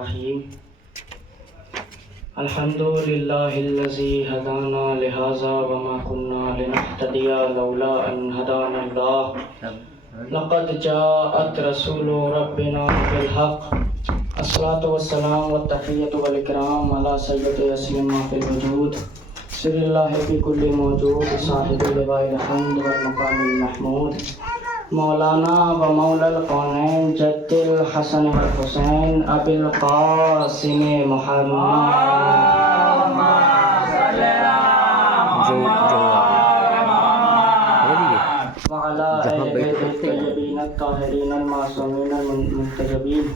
الرحیم الحمد للہ الذی ہدانا لہذا وما كنا لنہتدی لولا ان ہدانا اللہ لقد جاءت رسول ربنا بالحق الصلاة والسلام والتحیۃ والاکرام علی سید یاسین ما فی الوجود سر اللہ فی کل موجود صاحب لواء الحمد والمقام المحمود مولانا و مولا القونین جد الحسن والحسین ابی القاسم محمد وعلی اہل بیت الطیبین الطاہرین المعصومین المنتجبین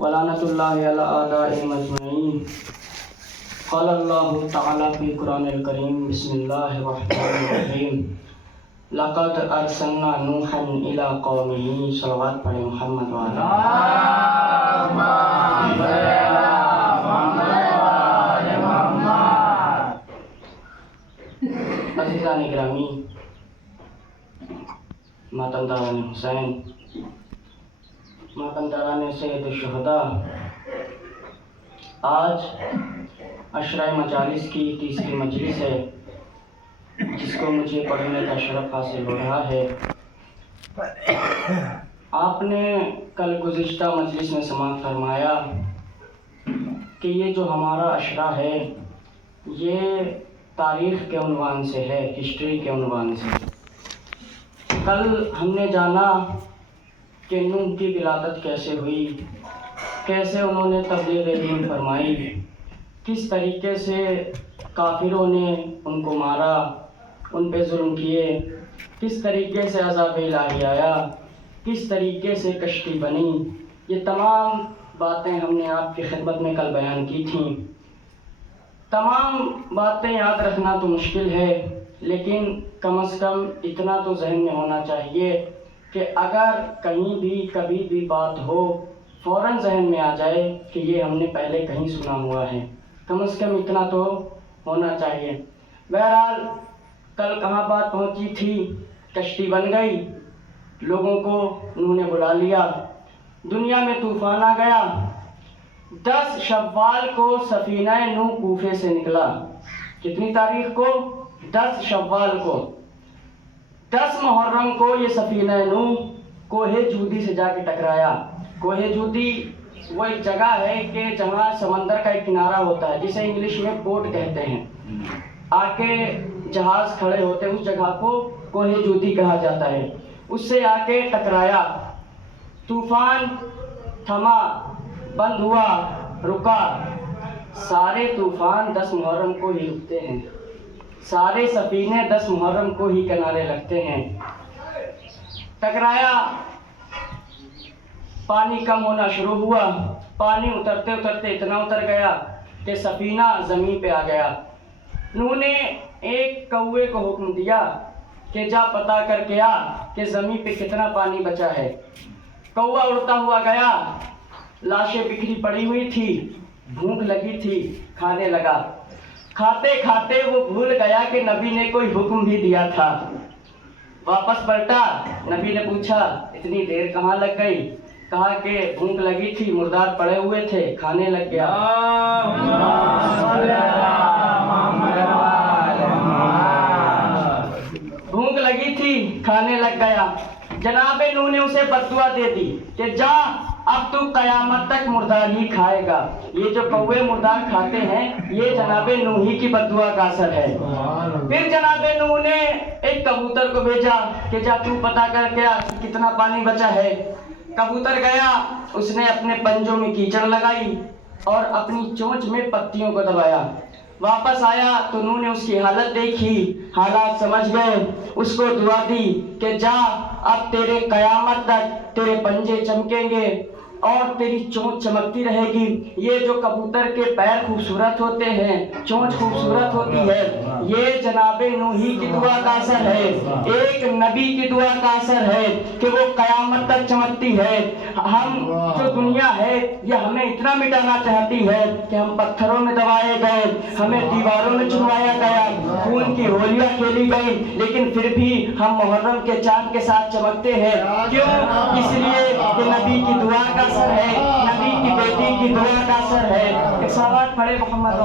ولعنۃ اللہ علی اعدائہم اجمعین. قال اللہ تعالی فی قرآن الکریم بسم اللہ الرحمن الرحیم لقد ارسلنا نوحا الى قومه. صلوات پڑھیں محمد وعلی عزیزان گرامی، ماتمداران حسین، ماتمداران سید الشہداء، آج عشرہ مجالس کی تیسری مجلس ہے جس کو مجھے پڑھنے کا شرف حاصل ہو رہا ہے. آپ نے کل گزشتہ مجلس میں سماعت فرمایا کہ یہ جو ہمارا عشرہ ہے یہ تاریخ کے عنوان سے ہے، ہسٹری کے عنوان سے. کل ہم نے جانا کہ نوح کی ولادت کیسے ہوئی، کیسے انہوں نے تبلیغ دین فرمائی، کس طریقے سے کافروں نے ان کو مارا، ان پہ ظلم کیے، کس طریقے سے عذاب الہی آیا، کس طریقے سے کشتی بنی. یہ تمام باتیں ہم نے آپ کی خدمت میں کل بیان کی تھیں. تمام باتیں یاد رکھنا تو مشکل ہے، لیکن کم از کم اتنا تو ذہن میں ہونا چاہیے کہ اگر کہیں بھی کبھی بھی بات ہو فوراً ذہن میں آ جائے کہ یہ ہم نے پہلے کہیں سنا ہوا ہے. کم از کم اتنا تو ہونا چاہیے. بہرحال کل کہاں بات پہنچی تھی؟ کشتی بن گئی، لوگوں کو انہوں نے بلا لیا، دنیا میں طوفان آ گیا. 10 شوال کو سفینہ نوح کوفے سے نکلا. کتنی تاریخ کو؟ 10 شوال کو. 10 محرم کو یہ سفینہ نوح کوہ جودی سے جا کے ٹکرایا. کوہ جودی وہ ایک جگہ ہے کہ جہاں سمندر کا ایک کنارہ ہوتا ہے جسے انگلش میں پورٹ کہتے ہیں. آ کے جہاز کھڑے ہوتے ہیں، اس جگہ کو کوہ جودی کہا جاتا ہے. اس سے آ کے ٹکرایا. طوفان تھما، بند ہوا، رکا. سارے طوفان 10 محرم کو ہی رکتے ہیں، سارے سفینے 10 محرم کو ہی کنارے لگتے ہیں. ٹکرایا، پانی کم ہونا شروع ہوا. پانی اترتے اترتے اتنا اتر گیا کہ سفینہ زمین پہ آ گیا. نوح نے ایک کوے کو حکم دیا کہ جا پتہ کر کے آ کہ زمین پہ کتنا پانی بچا ہے. کوا اڑتا ہوا گیا، لاشیں بکھری پڑی ہوئی تھی، بھوک لگی تھی، کھانے لگا. کھاتے کھاتے وہ بھول گیا کہ نبی نے کوئی حکم بھی دیا تھا. واپس پلٹا، نبی نے پوچھا اتنی دیر کہاں لگ گئی؟ کہا کہ بھوک لگی تھی، مردار پڑے ہوئے تھے، کھانے لگ گیا. بھوک لگی تھی، کھانے لگ گیا. جناب نوح نے اسے بددعا دے دی کہ جا اب تو قیامت تک مردار ہی کھائے گا. یہ جو کوے مردار کھاتے ہیں یہ جناب نوح ہی کی بددعا کا اثر ہے. پھر جناب نوح نے ایک کبوتر کو بھیجا کہ جا تو پتہ کر کے کتنا پانی بچا ہے. کبوتر گیا، اس نے اپنے پنجوں میں کیچڑ لگائی اور اپنی چونچ میں پتیوں کو دبایا. واپس آیا تو نوح نے اس کی حالت دیکھی، حالات سمجھ گئے، اس کو دعا دی کہ جا اب تیرے قیامت تک تیرے پنجے چمکیں گے اور تیری چونچ چمکتی رہے گی. یہ جو کبوتر کے پیر خوبصورت ہوتے ہیں، چونچ خوبصورت ہوتی ہے، یہ جناب نوحی کی دعا کا اثر ہے، ایک نبی کی دعا کا اثر ہے کہ وہ قیامت تک چمکتی ہے. ہم جو دنیا ہے یہ ہمیں اتنا مٹانا چاہتی ہے کہ ہم پتھروں میں دبائے گئے، ہمیں دیواروں میں چھپایا گیا، خون کی ہولیاں کھیلی گئی، لیکن پھر بھی ہم محرم کے چاند کے ساتھ چمکتے ہیں. کیوں؟ اس لیے کہ نبی کی دعا کا اثر ہے, نبی کی بیٹی کی دعا کا اثر ہے. ایک صلوات پڑھے محمد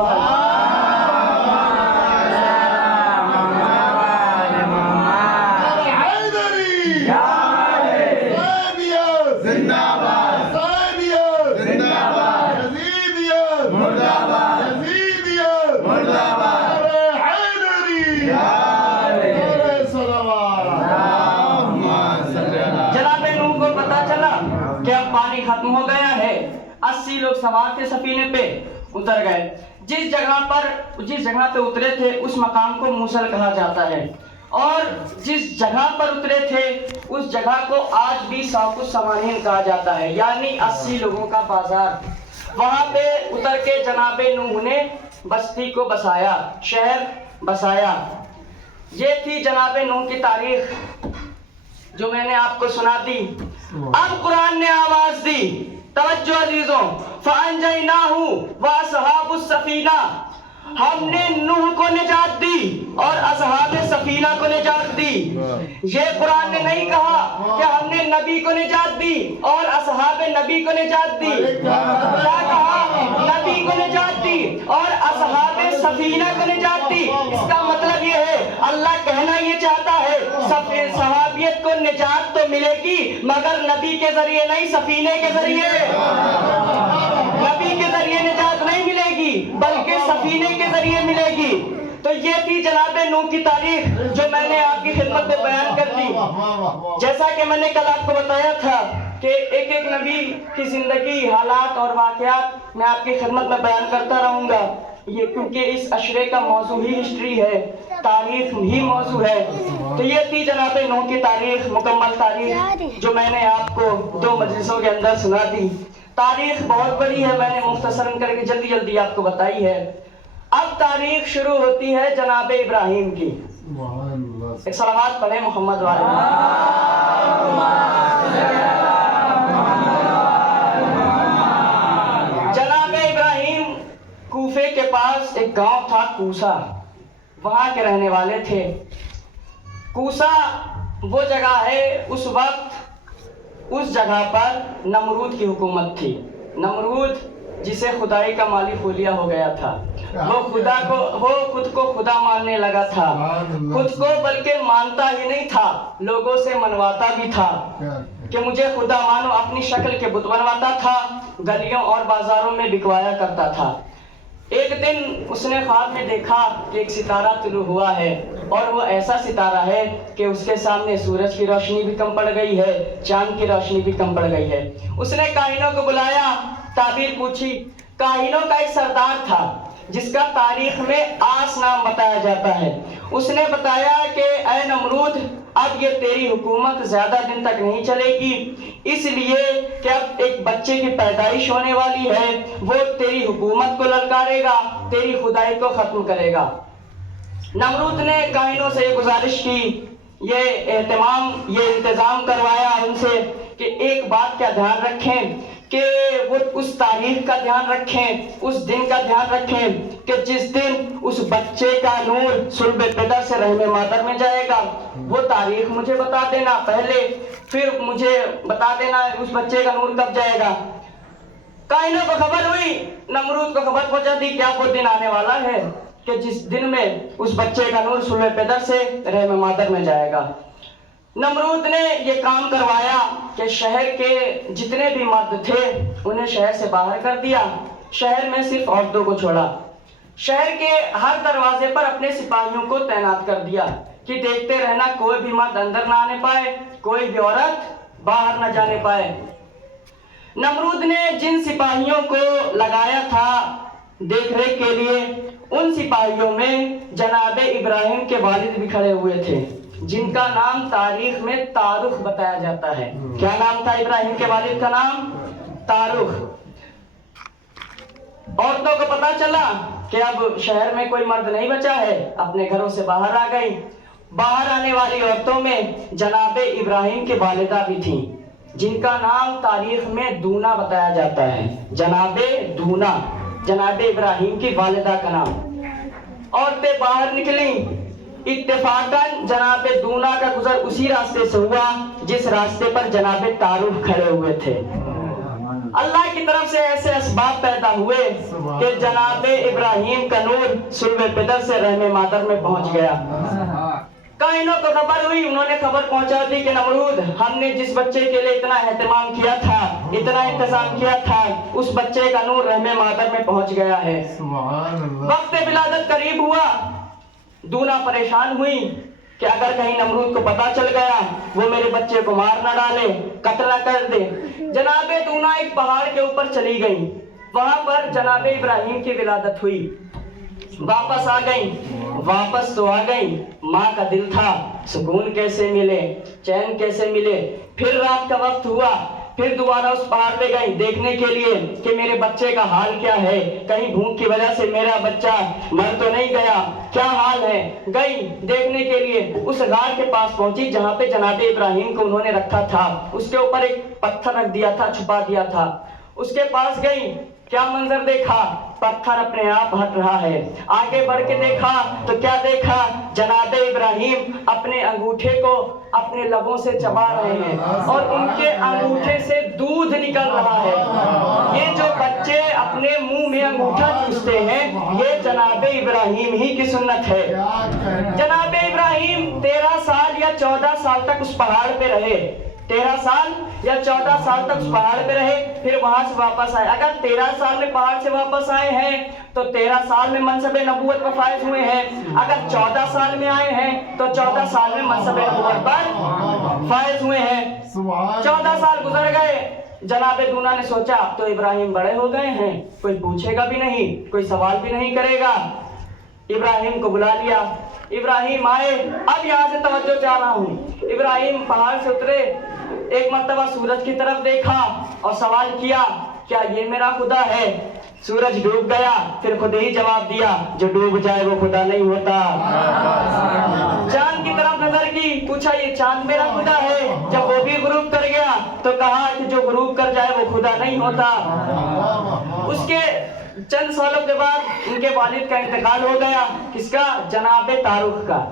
پانی ختم ہو گیا ہے. 80 لوگ سوار تھے سفینے پہ, اتر گئے. جس جگہ پہ اترے تھے اس مقام کو موصل کہا جاتا ہے, اور جس جگہ پر اترے تھے اس جگہ کو آج بھی ساق السوانین کہا جاتا ہے, یعنی 80 لوگوں کا بازار. وہاں پہ اتر کے جناب نوح نے بستی کو بسایا, شہر بسایا. یہ تھی جناب نوح کی تاریخ جو میں نے آپ کو سنا دی. اب قرآن نے آواز دی, توجہ عزیزوں, فَأَنْجَيْنَاهُ وَأَصْحَابُ السَّفِينَةِ, ہم نے نوح کو نجات دی اور اصحاب سفینہ کو نجات دی. یہ قرآن نے نہیں کہا کہ ہم نے نبی کو نجات دی اور اصحاب نبی کو نجات دی. کیا کہا؟ نبی کو نجات دی اور اصحاب سفینہ کو نجات دی. اس کا مطلب یہ ہے, اللہ کہنا یہ چاہتا ہے صحابیت کو نجات تو ملے گی مگر نبی کے ذریعے نہیں, سفینے کے ذریعے. نبی کے ذریعے نجات نہیں ملے گی بلکہ سفینے کے ذریعے ملے گی. تو یہ تھی جناب نوح کی تاریخ جو میں نے آپ کی خدمت میں بیان کر دی. جیسا کہ میں نے کل آپ کو بتایا تھا کہ ایک ایک نبی کی زندگی, حالات اور واقعات میں آپ کی خدمت میں بیان کرتا رہوں گا, یہ کیونکہ اس عشرے کا موضوع ہی ہسٹری ہے, تاریخ ہی موضوع ہے. تو یہ تھی جناب نوح کی تاریخ, مکمل تاریخ جو میں نے آپ کو 2 مجلسوں کے اندر سنا دی. تاریخ بہت بڑی ہے, میں نے مختصراً کر کے جلدی جلدی آپ کو بتائی ہے. اب تاریخ شروع ہوتی ہے جناب ابراہیم کی. ایک صلوات پڑھے محمد والے. جناب ابراہیم کوفے کے پاس ایک گاؤں تھا کوسا, وہاں کے رہنے والے تھے. کوسا وہ جگہ ہے, اس وقت اس جگہ پر نمرود کی حکومت تھی. نمرود جسے خدائی کا مالی خولیا ہو گیا تھا, وہ خود کو خدا ماننے لگا تھا. خود کو بلکہ مانتا ہی نہیں تھا, لوگوں سے منواتا بھی تھا کہ مجھے خدا مانو. اپنی شکل کے بت بنواتا تھا, گلیوں اور بازاروں میں بکوایا کرتا تھا. ایک دن اس نے خواب میں دیکھا کہ ایک ستارہ طلوع ہوا ہے, اور وہ ایسا ستارہ ہے کہ اس کے سامنے سورج کی روشنی بھی کم پڑ گئی ہے, چاند کی روشنی بھی کم پڑ گئی ہے. اس نے کاہنوں کو بلایا, تعبیر پوچھی. کاہنوں کا ایک سردار تھا جس کا تاریخ میں آس نام بتایا جاتا ہے. اس نے بتایا کہ اے نمرود, اب یہ تیری حکومت زیادہ دن تک نہیں چلے گی, اس لیے کہ اب ایک بچے کی پیدائش ہونے والی ہے, وہ تیری حکومت کو للکارے گا, تیری خدائی کو ختم کرے گا. نمرود نے کاہنوں سے یہ گزارش کی, یہ انتظام کروایا ان سے کہ ایک بات کا دھیان رکھیں کہ وہ اس تاریخ کا دھیان رکھیں, اس دن کا دھیان رکھیں کہ جس دن اس بچے کا نور صلب پدر سے رحم مادر میں جائے گا, وہ تاریخ مجھے بتا دینا پہلے, پھر مجھے بتا دینا اس بچے کا نور کب جائے گا. کائنوں کو خبر ہوئی, نمرود کو خبر پہنچا دی کیا وہ دن آنے والا ہے کہ جس دن میں اس بچے کا نور صلب پدر سے رحم مادر میں جائے گا. نمرود نے یہ کام کروایا کہ شہر کے جتنے بھی مرد تھے انہیں شہر سے باہر کر دیا, شہر میں صرف عورتوں کو چھوڑا. شہر کے ہر دروازے پر اپنے سپاہیوں کو تعینات کر دیا کہ دیکھتے رہنا کوئی بھی مرد اندر نہ آنے پائے, کوئی بھی عورت باہر نہ جانے پائے. نمرود نے جن سپاہیوں کو لگایا تھا دیکھ ریکھ کے لیے, ان سپاہیوں میں جناب ابراہیم کے والد بھی کھڑے ہوئے تھے, جن کا نام تاریخ میں تارخ بتایا جاتا ہے. کیا نام تھا ابراہیم کے والد کا نام؟ تارخ. عورتوں کو پتا چلا کہ اب شہر میں کوئی مرد نہیں بچا ہے, اپنے گھروں سے باہر آ گئی. باہر آنے والی عورتوں میں جناب ابراہیم کی والدہ بھی تھیں, جن کا نام تاریخ میں دونا بتایا جاتا ہے. جناب دونا, جناب ابراہیم کی والدہ کا نام. عورتیں باہر نکلیں, اتفاقاً جناب دونا کا گزر اسی راستے سے ہوا جس راستے پر جناب تارخ کھڑے ہوئے تھے. اللہ کی طرف سے ایسے اسباب پیدا ہوئے کہ جناب ابراہیم کا نور صلب پدر سے رحم مادر میں پہنچ گیا. کائنوں کو خبر ہوئی, انہوں نے خبر پہنچا دی کہ نمرود, ہم نے جس بچے کے لیے اتنا اہتمام کیا تھا, اتنا انتظام کیا تھا, اس بچے کا نور رحم مادر میں پہنچ گیا ہے. وقت ولادت قریب ہوا, دونا پریشان ہوئی کہ اگر کہیں نمرود کو پتا چل گیا وہ میرے بچے کو مار نہ ڈالے, قتل نہ کر دے. جناب دونا ایک پہاڑ کے اوپر چلی گئی, وہاں پر جناب ابراہیم کی ولادت ہوئی. واپس آ گئی, واپس تو آ گئی, ماں کا دل تھا سکون کیسے ملے, چین کیسے ملے. پھر رات کا وقت ہوا, پھر دوبارہ اس پہاڑ پہ گئی دیکھنے کے لیے کہ میرے بچے کا حال کیا ہے, کہیں بھوک کی وجہ سے میرا بچہ مر تو نہیں گیا, کیا حال ہے. گئی دیکھنے کے لیے, اس غار کے پاس پہنچی جہاں پہ جناب ابراہیم کو انہوں نے رکھا تھا. اس کے اوپر ایک پتھر رکھ دیا تھا, چھپا دیا تھا. اس کے پاس گئی, کیا منظر دیکھا, پتھر اپنے آپ ہٹ رہا ہے. آگے بڑھ کے دیکھا تو کیا دیکھا, جناب ابراہیم اپنے انگوٹھے کو اپنے لبوں سے چبا رہے ہیں اور ان کے انگوٹھے سے دودھ نکل رہا ہے. یہ جو بچے اپنے منہ میں انگوٹھا چوستے ہیں, یہ جناب ابراہیم ہی کی سنت ہے. جناب ابراہیم 13 سال یا 14 سال تک اس پہاڑ پہ رہے, 13 سال یا 14 سال تک اس پہاڑ پہ رہے, پھر وہاں سے واپس آئے. اگر 13 سال میں پہاڑ سے واپس آئے ہیں تو 13 سال میں منصب نبوت پر فائز ہوئے ہیں. اگر 14 سال میں آئے ہیں تو 14 سال میں منصب نبوت پر فائز ہوئے ہیں. 14 سال گزر گئے. جناب دونا نے سوچا تو ابراہیم بڑے ہو گئے ہیں, کوئی پوچھے گا بھی نہیں, کوئی سوال بھی نہیں کرے گا. ابراہیم کو بلا لیا, ابراہیم آئے. اب یہاں سے توجہ چاہ رہا ہوں. ابراہیم پہاڑ سے اترے, ایک مرتبہ سورج کی طرف دیکھا اور سوال کیا, کیا یہ میرا خدا ہے. سورج ڈوب گیا, پھر خود ہی جواب دیا, جو ڈوب جائے وہ خدا نہیں ہوتا. چاند کی طرف نظر کی, پوچھا یہ چاند میرا خدا ہے. جب وہ بھی غروب کر گیا تو کہا کہ جو غروب کر جائے وہ خدا نہیں ہوتا. اس کے چند سالوں کے بعد ان کے والد کا انتقال ہو گیا. کس کا؟ جناب تاروخ کا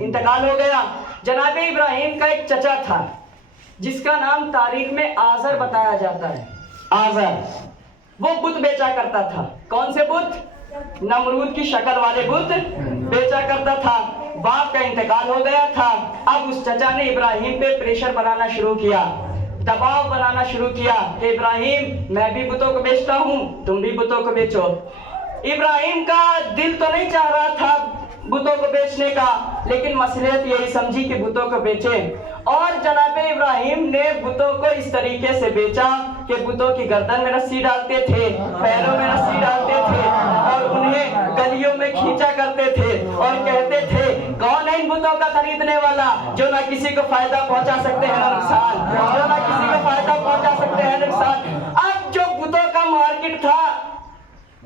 انتقال ہو گیا. جناب ابراہیم کا ایک چچا تھا جس کا نام تاریخ میں آزر بتایا جاتا ہے. آزر وہ بت بیچا کرتا تھا. کون سے بت؟ نمرود کی شکل والے بت بیچا کرتا تھا. باپ کا انتقال ہو گیا تھا. اب اس چچا نے ابراہیم پہ پریشر بنانا شروع کیا, دباؤ بنانا شروع کیا کہ ابراہیم میں بھی بتوں کو بیچتا ہوں, تم بھی بتوں کو بیچو. ابراہیم کا دل تو نہیں چاہ رہا تھا بتوں کو بیچنے کا, لیکن مصلحت یہی سمجھی کہ بتوں کو بیچے. اور جناب ابراہیم نے بتوں کو اس طریقے سے بیچا کہ بتوں کی گردن میں رسی ڈالتے تھے, پیروں میں رسی ڈالتے تھے اور انہیں گلیوں میں کھینچا کرتے تھے اور کہتے تھے کون ہے ان بتوں کا خریدنے والا جو نہ کسی کو فائدہ پہنچا سکتے ہیں نہ نقصان, جو نہ کسی کو فائدہ پہنچا سکتے ہیں نقصان. اب جو بتوں کا مارکیٹ تھا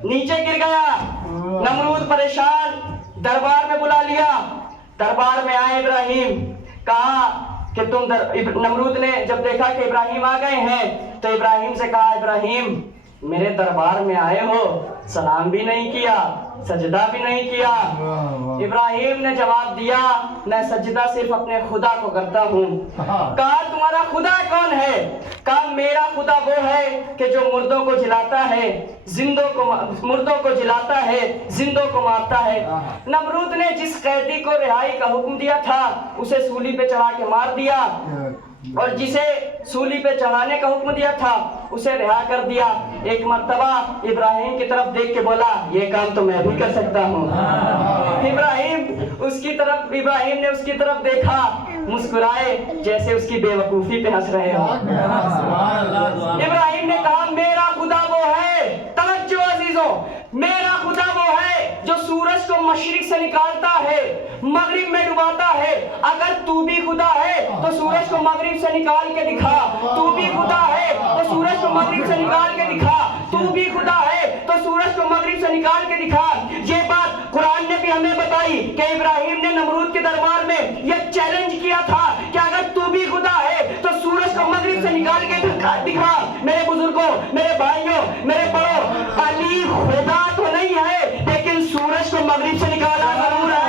نیچے گر گیا. نمرود پریشان, دربار میں بلا لیا. دربار میں آئے ابراہیم, کہا کہ تم نمرود نے جب دیکھا کہ ابراہیم آ گئے ہیں تو ابراہیم سے کہا, ابراہیم میرے دربار میں آئے ہو, سلام بھی نہیں کیا, سجدہ بھی نہیں کیا. ابراہیم نے جواب دیا, میں سجدہ صرف اپنے خدا کو کرتا ہوں. کہا تمہارا خدا کون ہے؟ کہا میرا خدا وہ ہے کہ جو مردوں کو جلاتا ہے, مردوں کو جلاتا ہے, زندوں کو مارتا ہے. نمرود نے جس قیدی کو رہائی کا حکم دیا تھا اسے سولی پہ چڑھا کے مار دیا, اور جسے سولی پہ چڑھانے کا حکم دیا تھا اسے رہا کر دیا. ایک مرتبہ ابراہیم کی طرف دیکھ کے بولا, یہ کام تو میں بھی کر سکتا ہوں. ابراہیم نے اس کی طرف دیکھا, مسکرائے جیسے اس کی بے وقوفی پہ ہنس رہے ہو. ابراہیم نے کہا میرا خدا وہ ہے, توجہ عزیزوں, میرا خدا وہ ہے جو سورج کو مشرق سے نکالتا ہے, مغرب میں ڈباتا ہے. اگر تو بھی خدا ہے تو سورج کو مغرب سے نکال کے دکھا. تو بھی خدا ہے تو سورج کو مغرب سے نکال کے دکھا. تو بھی خدا ہے تو سورج کو مغرب سے نکال کے دکھا. یہ بات قرآن نے بھی ہمیں بتائی کہ ابراہیم نے نمرود کے دربار میں یہ چیلنج کیا تھا کہ اگر تو بھی خدا ہے تو سورج کو مغرب سے نکال کے دکھا. میرے بزرگوں, میرے بھائیوں, میرے بڑوں, علی خدا تو نہیں ہے لیکن سورج کو مغرب سے نکالا ضرور ہے.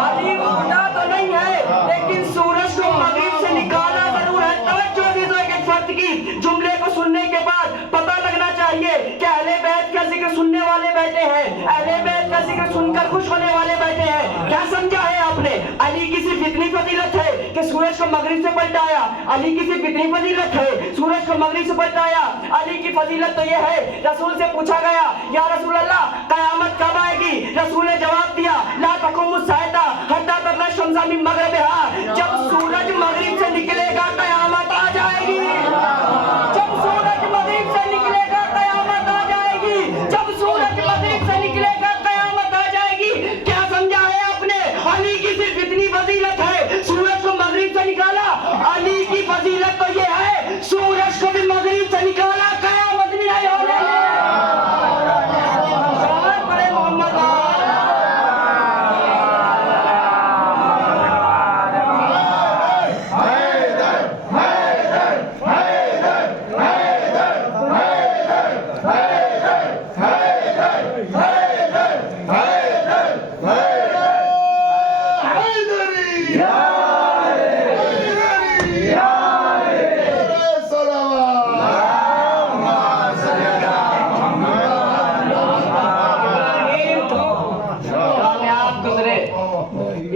علی خدا تو نہیں ہے لیکن سورج کو مغرب سے نکالا ضرور ہے. توجہ دیجیے ایک فرد کی جملے کو سننے ذکر سننے والے بیٹھے ہیں, اہل بیت کا ذکر سن کر خوش ہونے والے بیٹھے ہیں. کیا سمجھا ہے آپ نے؟ علی کی صرف اتنی فضیلت ہے کہ سورج کو مغرب سے پلٹایا. علی کی صرف اتنی فضیلت ہے, سورج کو مغرب سے پلٹایا. علی کی فضیلت تو یہ ہے, رسول سے پوچھا گیا یا رسول اللہ قیامت کب آئے گی؟ رسول نے جواب دیا لا تقوم الساعۃ حتی تطلع الشمس من مغربها. جب سورج مغرب سے نکلے گا قیامت آ جائے گی. جب سورج مغرب سے نکلے گا قیامت آ جائے گی. جب سورج مغرب سے نکلے گا قیامت آ جائے گی. کیا سمجھا ہے آپ نے؟ علی کی صرف اتنی فضیلت ہے, سورج کو مغرب سے نکالا. علی کی فضیلت تو یہ ہے سورج کو بھی مغرب سے نکالا, قیامت نہیں آئی ہونے دے. شاعر پڑھے محمد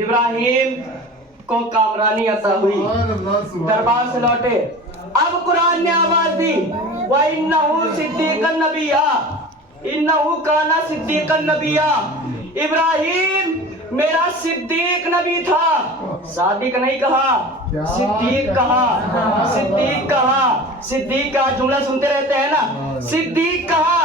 ابراہیم کو کامرانی عطا ہوئی, دربار سے لوٹے. اب قرآن نے آواز دی وَإِنَّهُ صِدِّيقًا نَبِيًّا, إِنَّهُ كَانَ صِدِّيقًا نَبِيًّا. ابراہیم میرا صدیق نبی تھا. صادق نہیں کہا, صدیق کہا. صدیق کہا, صدیق کا جملہ سنتے رہتے ہیں نا, صدیق کہا,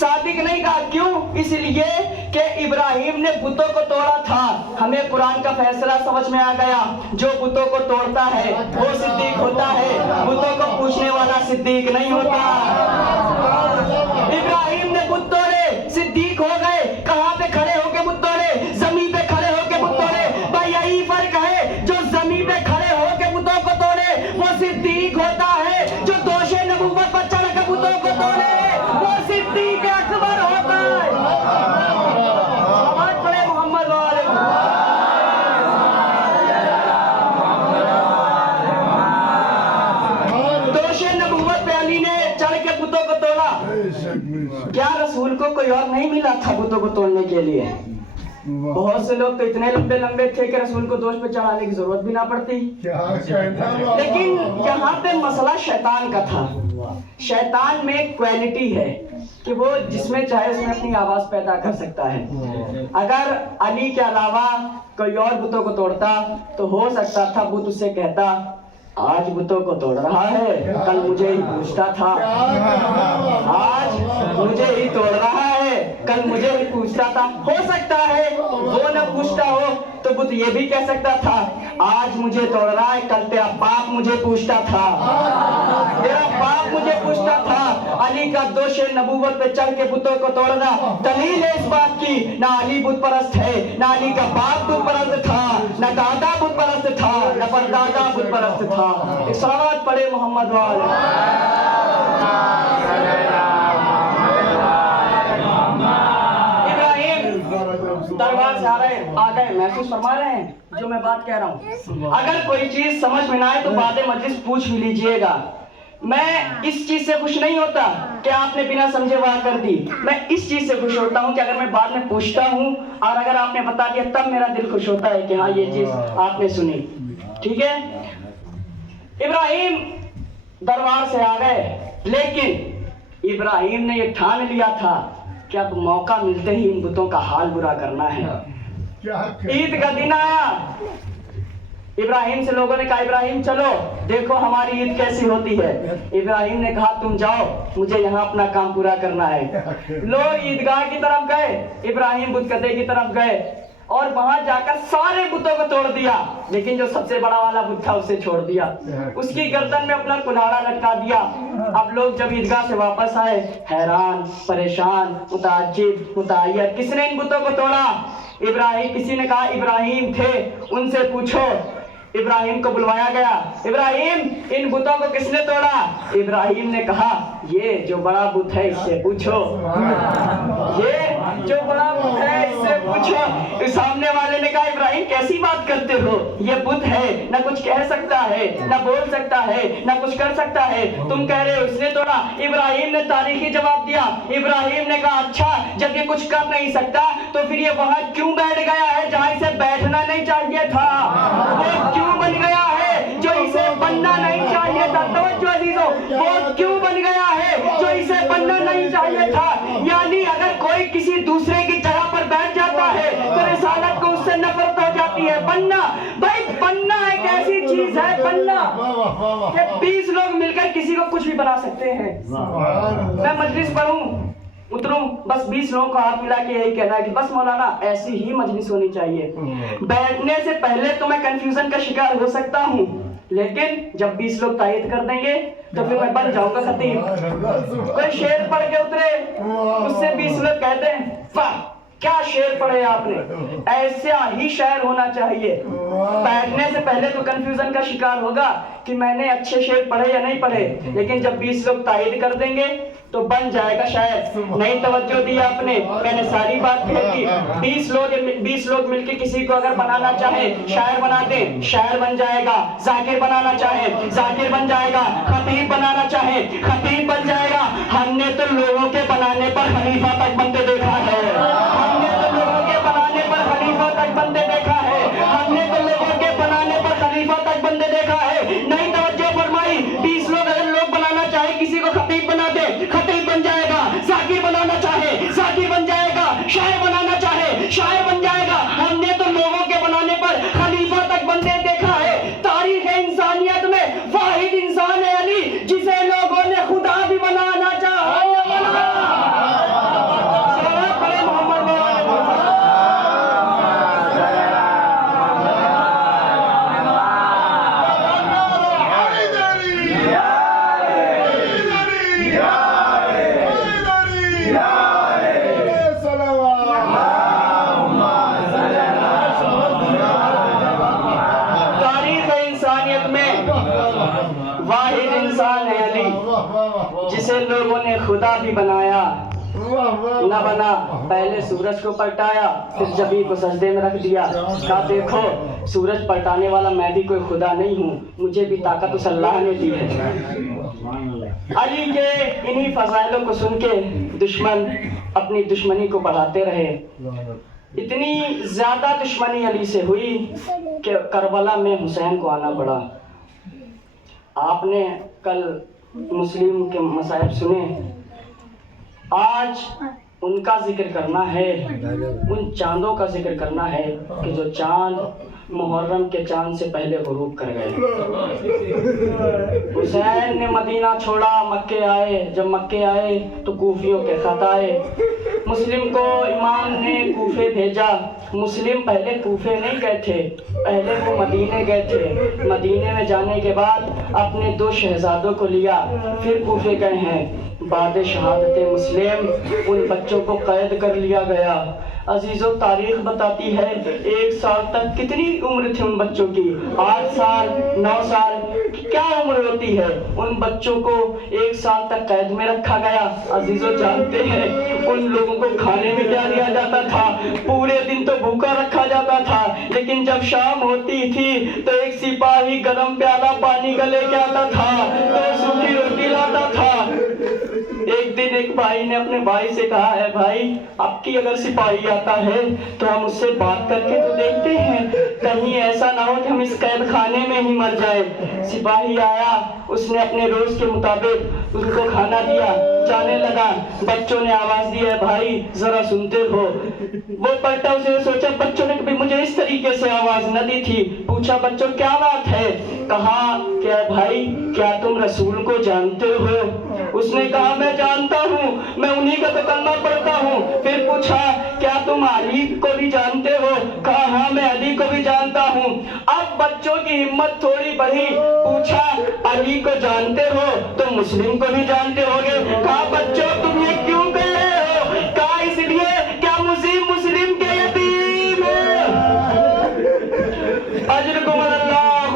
صادق نہیں کہا. کیوں؟ اس لیے کہ ابراہیم نے بتوں کو توڑا تھا. ہمیں قرآن کا فیصلہ سمجھ میں آ گیا, جو بتوں کو توڑتا ہے وہ صدیق ہوتا ہے, بتوں کو پوچھنے والا صدیق نہیں ہوتا. ابراہیم نے بت توڑے, صدیق ہو گئے. کہاں پہ کھڑے ہو کے بت توڑے؟ زمین پہ کھڑے ہو کے بت توڑے. بھائی یہی فرق ہے, جو زمین پہ کھڑے ہو کے بتوں کو توڑے وہ صدیق ہوتا ہے, جو دوش نبوت پر چڑھ کے بتوں کو توڑے وہ صدیق اکبر ہوتا ہے. آواز پڑے محمد والے. دوش نبوت پہ علی نے چڑھ کے بتوں کو توڑا. کیا رسول کو کوئی اور نہیں ملا تھا بتوں کو توڑنے کے لیے؟ بہت سے لوگ تو اتنے لمبے لمبے تھے کہ رسول کو دوش پہ چڑھانے کی ضرورت بھی نہ پڑتی. لیکن یہاں پہ مسئلہ شیطان کا تھا. شیطان میں ایک کوالٹی ہے کہ وہ جس میں چاہے اس میں اپنی آواز پیدا کر سکتا ہے. اگر علی کے علاوہ کوئی اور بتوں کو توڑتا تو ہو سکتا تھا بت اس سے کہتا آج بتوں کو توڑ رہا ہے, کل مجھے ہی پوچھتا تھا. آج مجھے ہی توڑ رہا ہے, کل مجھے ہی پوچھتا تھا. ہو سکتا ہے وہ نہ پوچھتا ہو تو بت یہ بھی کہہ سکتا تھا آج مجھے توڑ رہا ہے, کل تیرا باپ مجھے پوچھتا تھا, تیرا باپ مجھے پوچھتا تھا. علی کا دوش نبوت پہ چڑھ کے بتوں کو توڑنا دلیل ہے اس بات کی, نہ علی بت پرست ہے, نہ علی کا باپ بت پرست تھا, نہ دادا بت پرست تھا, نہ پردادا بت پرست تھا. صلوات پڑھے محمد والے. ابراہیم دربار سے آ گئے, محسوس فرما رہے ہیں جو میں بات کہہ رہا ہوں. اگر کوئی چیز سمجھ میں نہ آئے تو بعد مجلس پوچھ بھی لیجئے گا. میں اس چیز سے خوش نہیں ہوتا کہ آپ نے بنا سمجھے بات کر دی. میں اس چیز سے خوش ہوتا ہوں کہ اگر میں بعد میں پوچھتا ہوں اور اگر آپ نے بتا دیا تب میرا دل خوش ہوتا ہے کہ ہاں یہ چیز آپ نے سنی. ٹھیک ہے. ابراہیم دربار سے آ گئے, لیکن ابراہیم نے یہ ٹھان لیا تھا کہ اب موقع ملتے ہی ان بتوں کا حال برا کرنا ہے. عید کا دن آیا, ابراہیم سے لوگوں نے کہا ابراہیم چلو دیکھو ہماری عید کیسی ہوتی ہے. ابراہیم نے کہا تم جاؤ, مجھے یہاں اپنا کام پورا کرنا ہے. لوگ عیدگاہ کی طرف گئے, ابراہیم بت کدے کی طرف گئے اور وہاں جا کر سارے بتوں کو توڑ دیا, لیکن جو سب سے بڑا والا بت تھا اسے چھوڑ دیا. اس کی گردن میں اپنا کلاڑا لٹکا دیا. اب لوگ جب عیدگاہ سے واپس آئے حیران, پریشان, متعجب, متعیر, کس نے ان بتوں کو توڑا؟ ابراہیم. کسی نے کہا ابراہیم تھے, ان سے پوچھو. ابراہیم کو بلوایا گیا، ابراہیم ان بتوں کو کس نے توڑا؟ ابراہیم نے کہا یہ جو بڑا بت ہے اس سے پوچھو، یہ جو بڑا بت ہے اس سے پوچھو۔ سامنے والے نے کہا ابراہیم کیسی بات کرتے ہو، یہ بت ہے، نہ کچھ کہہ سکتا ہے، نہ بول سکتا ہے، نہ کچھ کر سکتا ہے، تم کہہ رہے ہو اس نے توڑا۔ ابراہیم نے تاریخی جواب دیا، ابراہیم نے کہا اچھا جب یہ کچھ کر نہیں سکتا تو پھر یہ وہاں کیوں بیٹھ گیا ہے جہاں اسے بیٹھنا نہیں چاہیے تھا؟ وہ کیوں بن گیا ہے جو اسے بننا نہیں چاہیے تھا؟ توجہ عزیزو، وہ کیوں بن گیا ہے جو اسے بننا نہیں چاہیے تھا؟ یعنی اگر کوئی کسی دوسرے کی جگہ پر بیٹھ جاتا ہے تو رسالت کو اس سے نفرت ہو جاتی ہے۔ بننا، بھائی بننا ایک ایسی چیز ہے، بننا کہ 20 لوگ مل کر کسی کو کچھ بھی بنا سکتے ہیں۔ میں مجلس پڑھوں اتروں بس 20 لوگوں کو ہاتھ ملا کے یہی کہنا ہے کہ بس مولانا ایسی ہی مجلس ہونی چاہیے۔ بیٹھنے سے پہلے تو میں کنفیوژن کا شکار ہو سکتا ہوں، لیکن جب 20 لوگ تائید کر دیں گے تو پھر میں بن جاؤں گا خطیب۔ کوئی شعر پڑھ کے اترے، اس سے 20 لوگ کہتے ہیں واہ کیا شعر پڑھے آپ نے، ایسا ہی شاعر ہونا چاہیے۔ بیٹھنے سے پہلے تو کنفیوژن کا شکار ہوگا کہ میں نے اچھے شعر پڑھے یا نہیں پڑھے، لیکن جب 20 لوگ تائید کر دیں گے تو بن جائے گا شاعر۔ نہیں توجہ دی آپ نے، میں نے ساری بات کہہ دی۔ 20 لوگ مل کے کسی کو اگر بنانا چاہے شاعر بنا دیں، شاعر بن جائے گا۔ ذاکر بنانا چاہے ذاکر بن جائے گا، خطیب بنانا چاہے خطیب بن جائے گا۔ ہم نے تو لوگوں کے بنانے پر خلیفہ تک بنتے دیکھا ہے، ہم نے تو لوگوں کے بنانے پر خلیفہ تک بنتے دیکھا ہے، ہم نے تو لوگوں کے بنانے پر خلیفہ تک بنتے دیکھا ہے۔ نہیں توجہ فرمائی، 20 لوگ اگر لوگ بنانا چاہے کسی کو خطیب بنا دے، خطیب بن جائے گا۔ ذاکر بنانا چاہے ذاکر بن جائے گا، شاعر بنانا چاہے شاعر بن جائے گا۔ ہم نے تو لوگوں کے بنانے پر خلیفہ تک بنتے دیکھا ہے۔ تاریخ انسانیت میں واحد انسان ہے علی، جسے لوگوں نے خدا بھی بنانا چاہا۔ واحد انسان ہے علی، جسے لوگوں نے خدا بھی بنایا نہ بنا۔ پہلے سورج کو پلٹایا، پھر جبھی کو سجدے میں رکھ دیا، کہا دیکھو سورج پلٹانے والا میں بھی کوئی خدا نہیں ہوں، مجھے بھی طاقت اس اللہ نے دی ہے۔ علی کے انہی فضائلوں کو سن کے دشمن اپنی دشمنی کو بڑھاتے رہے۔ اتنی زیادہ دشمنی علی سے ہوئی کہ کربلا میں حسین کو آنا پڑا۔ آپ نے کل مسلم کے مصائب سنے، آج ان کا ذکر کرنا ہے، ان چاندوں کا ذکر کرنا ہے کہ جو چاند محرم کے چاند سے پہلے غروب کر گئے۔ حسین نے مدینہ چھوڑا، مکے آئے، جب مکے آئے تو کوفیوں کے خط آئے، مسلم کو امام نے کوفے بھیجا۔ مسلم پہلے کوفے نہیں گئے تھے، پہلے وہ مدینے گئے تھے۔ مدینے میں جانے کے بعد اپنے 2 شہزادوں کو لیا، پھر کوفے گئے ہیں۔ بعد شہادت مسلم ان بچوں کو قید کر لیا گیا۔ عزیزو تاریخ بتاتی ہے 1 سال تک کتنی عمر تھی ان بچوں کی، 8 سال 9 سال کیا عمر ہوتی ہے؟ ان بچوں کو 1 سال تک قید میں رکھا گیا۔ عزیزو جانتے ہیں ان لوگوں کو کھانے میں کیا دیا جاتا تھا؟ پورے دن تو بھوکا رکھا جاتا تھا، لیکن جب شام ہوتی تھی تو ایک سپاہی گرم پیالہ پانی کا لے کے آتا تھا تو سوکھی روٹی لاتا تھا۔ ایک دن ایک بھائی نے اپنے بھائی سے کہا ہے بھائی اب کی اگر سپاہی آتا ہے تو ہم اس سے بات کر کے تو دیکھتے ہیں، کہیں ایسا نہ ہو کہ ہم اس قید خانے میں ہی مر جائے۔ سپاہی آیا، اس نے اپنے روز کے مطابق ان کو کھانا دیا، جانے لگا۔ بچوں نے آواز دی ہے بھائی ذرا سنتے ہو؟ وہ پلٹا، اس نے سوچا بچوں نے کبھی مجھے اس طریقے سے آواز نہ دی تھی۔ پوچھا بچوں کیا بات ہے؟ کہا کہ بھائی کیا تم رسول کو جانتے ہو؟ اس نے کہا میں جانتا ہوں، میں انہی کا تو کلمہ پڑھتا ہوں۔ پھر پوچھا کیا تم علی کو بھی جانتے ہو؟ کہا ہاں میں علی کو بھی جانتا ہوں۔ اب بچوں کی ہمت تھوڑی بڑھی، پوچھا علی کو جانتے ہو تو مسلم کو بھی جانتے ہوگے؟ کہا بچوں تم یہ کیوں کہہ رہے ہو؟ کہا اس لیے کیا مسلم کے یتیم ہیں؟ اجرکم اللہ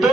2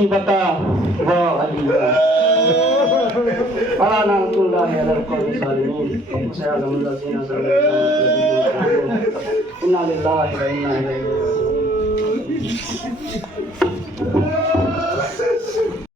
مصیبتا و علیہ فلا نعمت اللہ علی القوم الظالمین وسيعلم الذين ظلموا انا لله وانا الیہ راجعون.